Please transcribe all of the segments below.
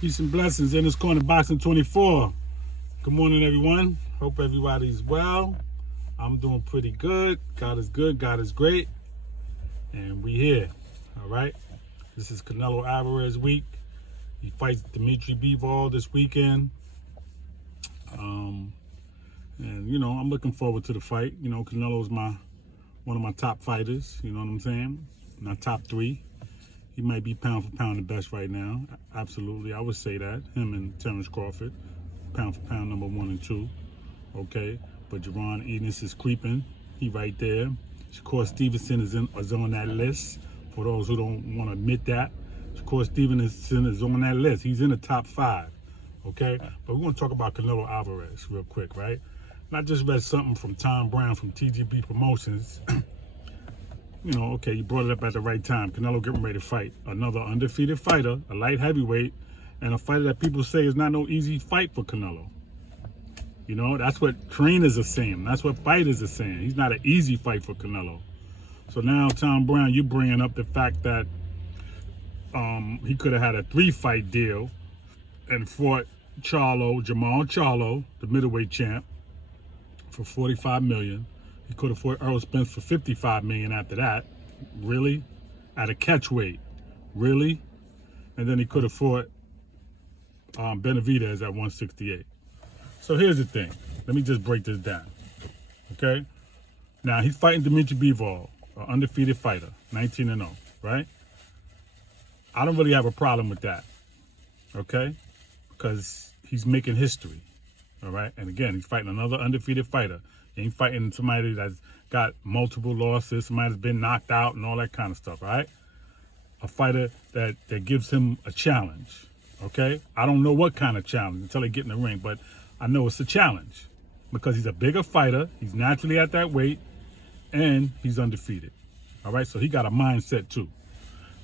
Peace and blessings in this corner, Boxing 24. Good morning, everyone. Hope everybody's well. I'm doing pretty good. God is good. God is great. And we here. All right. This is Canelo Alvarez week. He fights Dimitri Bivol this weekend. And I'm looking forward to the fight. Canelo's one of my top fighters. You know what I'm saying? My top three. He might be pound for pound the best right now. Absolutely, I would say that. Him and Terrence Crawford, pound for pound number 1 and 2. Okay, but Jerron Enos is creeping. He right there. Shakur Stevenson is on that list. For those who don't want to admit that, Shakur Stevenson is on that list. He's in the top 5. Okay, but we're going to talk about Canelo Alvarez real quick, right? And I just read something from Tom Brown from TGB Promotions. Okay, you brought it up at the right time. Canelo getting ready to fight another undefeated fighter, a light heavyweight, and a fighter that people say is not no easy fight for Canelo. That's what trainers are saying. That's what fighters are saying. He's not an easy fight for Canelo. So now, Tom Brown, you're bringing up the fact that he could have had a 3-fight deal and fought Jermall Charlo, the middleweight champ, for $45 million. He could have fought Spence for $55 million after that. Really? At a catch weight. Really? And then he could have fought Benavidez at 168. So here's the thing. Let me just break this down. Okay? Now, he's fighting Dimitri Bivol, an undefeated fighter, 19-0, right? I don't really have a problem with that. Okay? Because he's making history. All right? And again, he's fighting another undefeated fighter. He ain't fighting somebody that's got multiple losses, somebody that's been knocked out and all that kind of stuff, right? A fighter that gives him a challenge, okay? I don't know what kind of challenge until they get in the ring, but I know it's a challenge because he's a bigger fighter, he's naturally at that weight, and he's undefeated, all right? So he got a mindset too.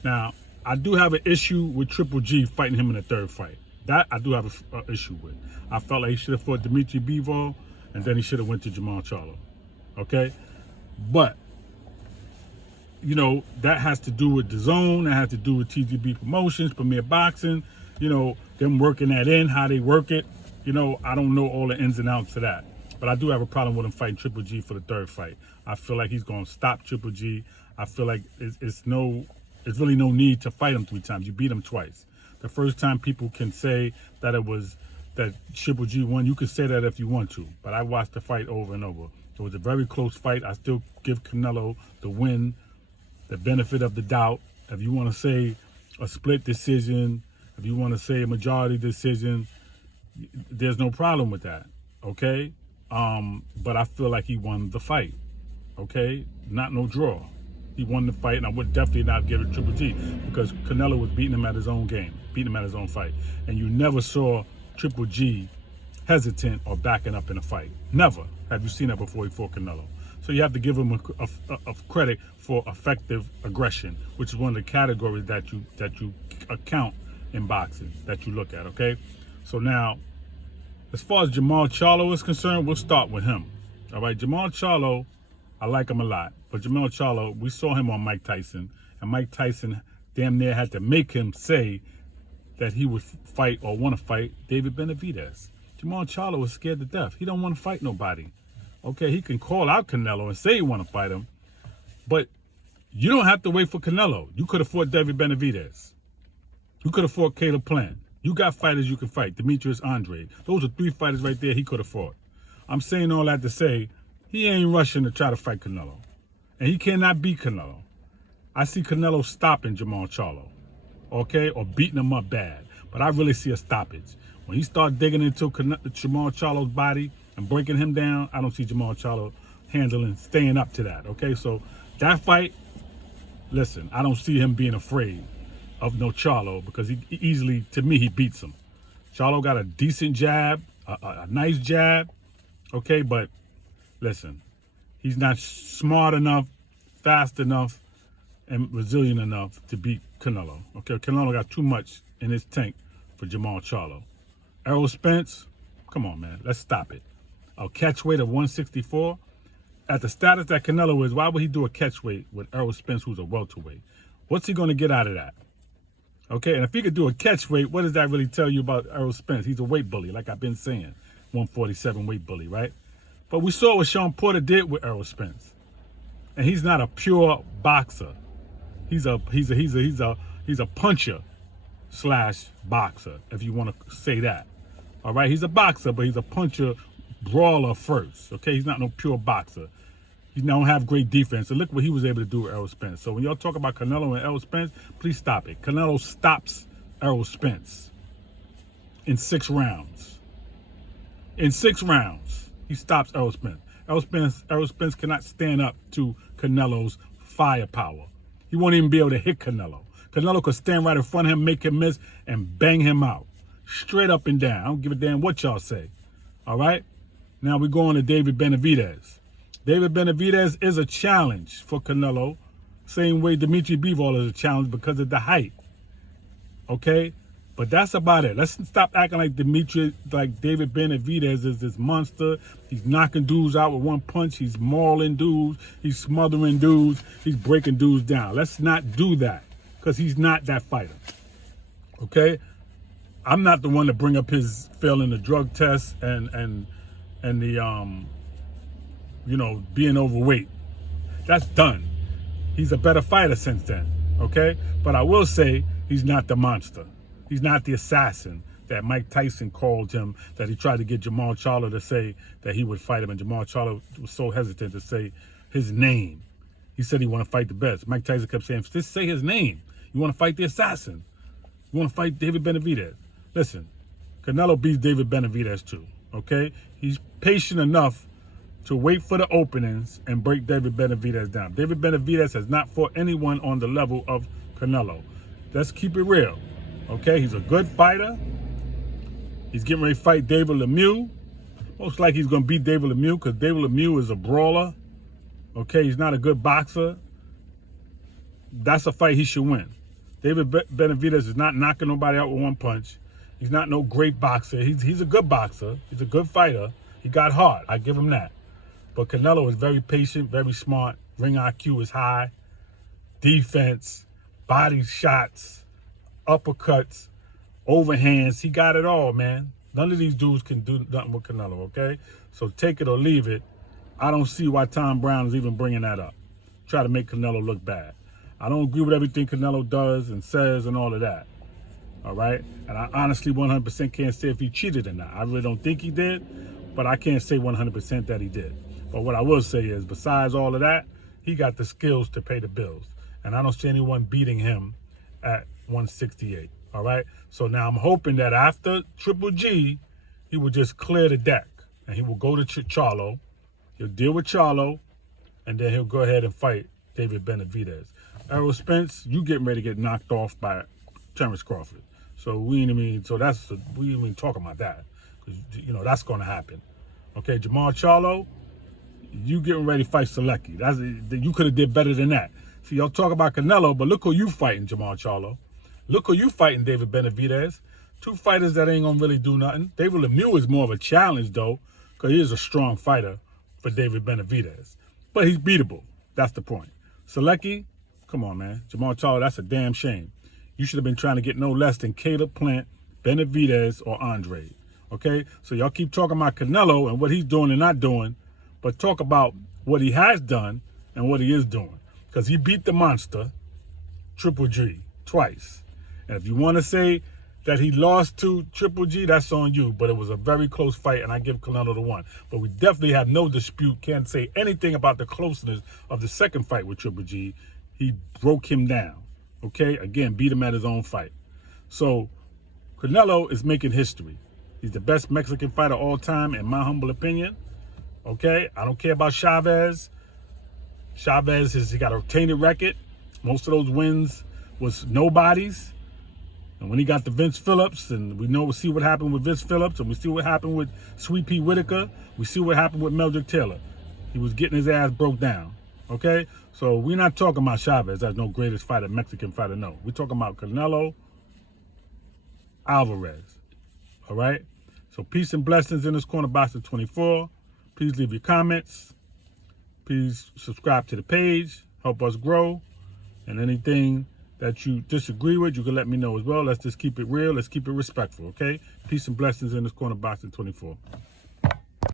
Now, I do have an issue with Triple G fighting him in the third fight. That I do have an issue with. I felt like he should have fought Dimitri Bivol, and then he should have went to Jermall Charlo, okay? But, that has to do with the zone. That has to do with TGB Promotions, Premier Boxing, them working that in, how they work it. I don't know all the ins and outs of that. But I do have a problem with him fighting Triple G for the third fight. I feel like he's going to stop Triple G. I feel like it's really no need to fight him 3 times. You beat him twice. The first time people can say that that Triple G won, you can say that if you want to, but I watched the fight over and over. It was a very close fight. I still give Canelo the win, the benefit of the doubt. If you want to say a split decision, if you want to say a majority decision, there's no problem with that, okay? But I feel like he won the fight, okay? Not no draw. He won the fight, and I would definitely not give it Triple G because Canelo was beating him at his own game, beating him at his own fight. And you never saw Triple G hesitant or backing up in a fight. Never have you seen that before he fought Canelo. So you have to give him a credit for effective aggression, which is one of the categories that you account in boxing, that you look at, okay? So now, as far as Jermall Charlo is concerned, we'll start with him. All right, Jermall Charlo, I like him a lot. But Jermall Charlo, we saw him on Mike Tyson, and Mike Tyson damn near had to make him say that he would fight or want to fight David Benavidez. Jermall Charlo was scared to death. He don't want to fight nobody. Okay, he can call out Canelo and say he want to fight him, but you don't have to wait for Canelo. You could have fought David Benavidez. You could have fought Caleb Plant. You got fighters you can fight. Demetrius Andrade. Those are 3 fighters right there he could have fought. I'm saying all that to say he ain't rushing to try to fight Canelo, and he cannot beat Canelo. I see Canelo stopping Jermall Charlo, okay, or beating him up bad. But I really see a stoppage. When he start digging into Jermall Charlo's body and breaking him down, I don't see Jermall Charlo staying up to that, okay? So that fight, listen, I don't see him being afraid of no Charlo because he easily, to me, he beats him. Charlo got a decent jab, a nice jab, okay? But listen, he's not smart enough, fast enough, and resilient enough to beat Canelo. Okay, Canelo got too much in his tank for Jermall Charlo. Errol Spence, come on, man, let's stop it. A catch weight of 164. At the status that Canelo is, why would he do a catch weight with Errol Spence, who's a welterweight? What's he going to get out of that? Okay, and if he could do a catch weight, what does that really tell you about Errol Spence? He's a weight bully, like I've been saying, 147 weight bully, right? But we saw what Sean Porter did with Errol Spence, and he's not a pure boxer. He's a puncher slash boxer, if you want to say that. All right, he's a boxer, but he's a puncher, brawler first. Okay, he's not no pure boxer. He don't have great defense. So look what he was able to do with Errol Spence. So when y'all talk about Canelo and Errol Spence, please stop it. Canelo stops Errol Spence in 6 rounds. In 6 rounds, he stops Errol Spence. Errol Spence cannot stand up to Canelo's firepower. He won't even be able to hit Canelo. Canelo could stand right in front of him, make him miss, and bang him out. Straight up and down. I don't give a damn what y'all say. All right? Now we go on to David Benavidez. David Benavidez is a challenge for Canelo, same way Dimitri Bivol is a challenge because of the height. Okay? But that's about it. Let's stop acting like David Benavidez is this monster. He's knocking dudes out with one punch. He's mauling dudes. He's smothering dudes. He's breaking dudes down. Let's not do that because he's not that fighter. Okay? I'm not the one to bring up his failing the drug test and the being overweight. That's done. He's a better fighter since then, okay? But I will say he's not the monster. He's not the assassin that Mike Tyson called him, that he tried to get Jermall Charlo to say that he would fight him, and Jermall Charlo was so hesitant to say his name. He said he want to fight the best. Mike Tyson kept saying, just say his name. You want to fight the assassin. You want to fight David Benavidez. Listen, Canelo beats David Benavidez too, okay? He's patient enough to wait for the openings and break David Benavidez down. David Benavidez has not fought anyone on the level of Canelo. Let's keep it real, okay? He's a good fighter. He's getting ready to fight David Lemieux. Most likely he's going to beat David Lemieux because David Lemieux is a brawler, okay? He's not a good boxer. That's a fight he should win. David Benavidez is not knocking nobody out with one punch. He's not no great boxer. He's a good boxer. He's a good fighter. He got hard. I give him that. But Canelo is very patient, very smart. Ring IQ is high. Defense, body shots, uppercuts, overhands. He got it all, man. None of these dudes can do nothing with Canelo, okay? So take it or leave it. I don't see why Tom Brown is even bringing that up. Try to make Canelo look bad. I don't agree with everything Canelo does and says and all of that. All right? And I honestly 100% can't say if he cheated or not. I really don't think he did, but I can't say 100% that he did. But what I will say is, besides all of that, he got the skills to pay the bills. And I don't see anyone beating him at 168. All right? So now I'm hoping that after Triple G, he will just clear the deck. And he will go to Charlo. He'll deal with Charlo. And then he'll go ahead and fight David Benavidez. Errol Spence, you getting ready to get knocked off by Terrence Crawford. So we ain't even talking about that. Because, that's going to happen. Okay, Jermall Charlo, you getting ready to fight Selecki. You could have did better than that. See, y'all talk about Canelo, but look who you fighting, Jermall Charlo. Look who you fighting, David Benavidez. 2 fighters that ain't going to really do nothing. David Lemieux is more of a challenge, though, because he is a strong fighter for David Benavidez. But he's beatable. That's the point. Selecki, come on, man. Jermall Charlo, that's a damn shame. You should have been trying to get no less than Caleb Plant, Benavidez, or Andre. Okay? So y'all keep talking about Canelo and what he's doing and not doing, but talk about what he has done and what he is doing. Because he beat the monster, Triple G, twice. And if you want to say that he lost to Triple G, that's on you. But it was a very close fight, and I give Canelo the 1. But we definitely have no dispute, can't say anything about the closeness of the second fight with Triple G. He broke him down, okay? Again, beat him at his own fight. So Canelo is making history. He's the best Mexican fighter of all time, in my humble opinion. Okay, I don't care about Chavez. He got a tainted record. Most of those wins was nobodies. And when he got the Vince Phillips, and we see what happened with Vince Phillips, and we see what happened with Sweet Pea Whitaker, we see what happened with Meldrick Taylor. He was getting his ass broke down. Okay, so we're not talking about Chavez as no greatest fighter, Mexican fighter. No, we're talking about Canelo, Alvarez. All right. So peace and blessings in this corner box of 24. Please leave your comments. Please subscribe to the page. Help us grow. And anything that you disagree with, you can let me know as well. Let's just keep it real. Let's keep it respectful, okay? Peace and blessings in this corner boxing 24.